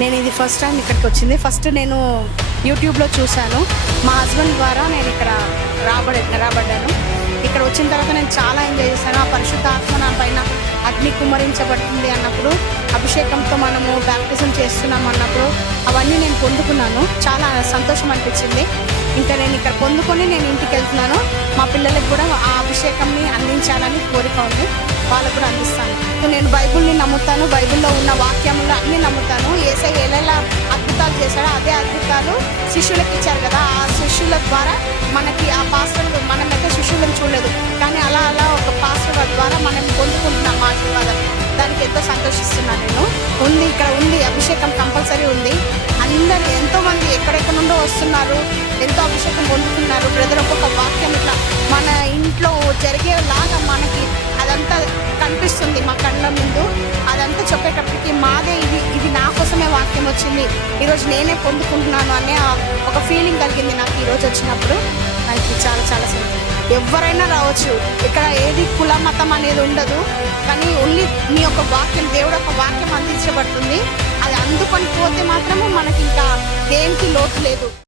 నేను ఇది first time ఇక్కడికి వచ్చింది. ఫస్ట్ నేను యూట్యూబ్లో చూశాను. మా హస్బెండ్ ద్వారా నేను ఇక్కడ రాబడి రాబడ్డాను. ఇక్కడ వచ్చిన తర్వాత నేను చాలా ఎంజాయ్ చేశాను. ఆ పరిశుద్ధాత్మ నా పైన అగ్ని కుమ్మరించబడుతుంది అన్నప్పుడు అభిషేకంతో మనము బ్యాప్టిజం చేస్తున్నాం అన్నప్పుడు అవన్నీ నేను పొందుకున్నాను. చాలా సంతోషం అనిపించింది. ఇంకా నేను ఇక్కడ పొందుకొని నేను ఇంటికి వెళ్తున్నాను. మా పిల్లలకు కూడా ఆ అభిషేకంని అందించాలని కోరిక ఉంది. వాళ్ళకు కూడా అందిస్తాను. నాకు నేను బైబిల్ని నమ్ముతాను బైబిల్లో ఉన్న వాక్యములు అన్ని నమ్ముతాను. ఏసై ఎలా అద్భుతాలు చేశాడో అదే అద్భుతాలు శిష్యులకు ఇచ్చారు కదా. ఆ శిష్యుల ద్వారా మనకి ఆ పాస్టర్లు మనమైతే శిష్యులను చూడలేదు. కానీ అలా అలా ఒక పాస్టర్ ద్వారా మనం పొందుకుంటున్నాం ఆశీర్వాదం. దానికి ఎంతో సంతోషిస్తున్నాను నేను. ఉంది ఇక్కడ ఉంది అభిషేకం కంపల్సరీ ఉంది. అందరు ఎంతోమంది ఎక్కడెక్కడ నుండో వస్తున్నారు ఎంతో అభిషేకం పొందుతున్నారు. బ్రదర్ ఒక్కొక్క వాక్యం ఇట్లా మన ఇంట్లో జరిగేలాగా మాదే ఇది ఇది నా కోసమే వాక్యం వచ్చింది. ఈరోజు నేనే పొందుకుంటున్నాను అనే ఒక ఫీలింగ్ కలిగింది నాకు ఈరోజు వచ్చినప్పుడు. నాకు చాలా చాలా సంతోషం. ఎవరైనా రావచ్చు. ఇక్కడ ఏది కుల మతం అనేది ఉండదు. కానీ ఓన్లీ మీ యొక్క వాక్యం దేవుడు ఒక వాక్యం అందించబడుతుంది. అది అందుకొని పోతే మాత్రము మనకి ఇంకా దేనికి లోటు లేదు.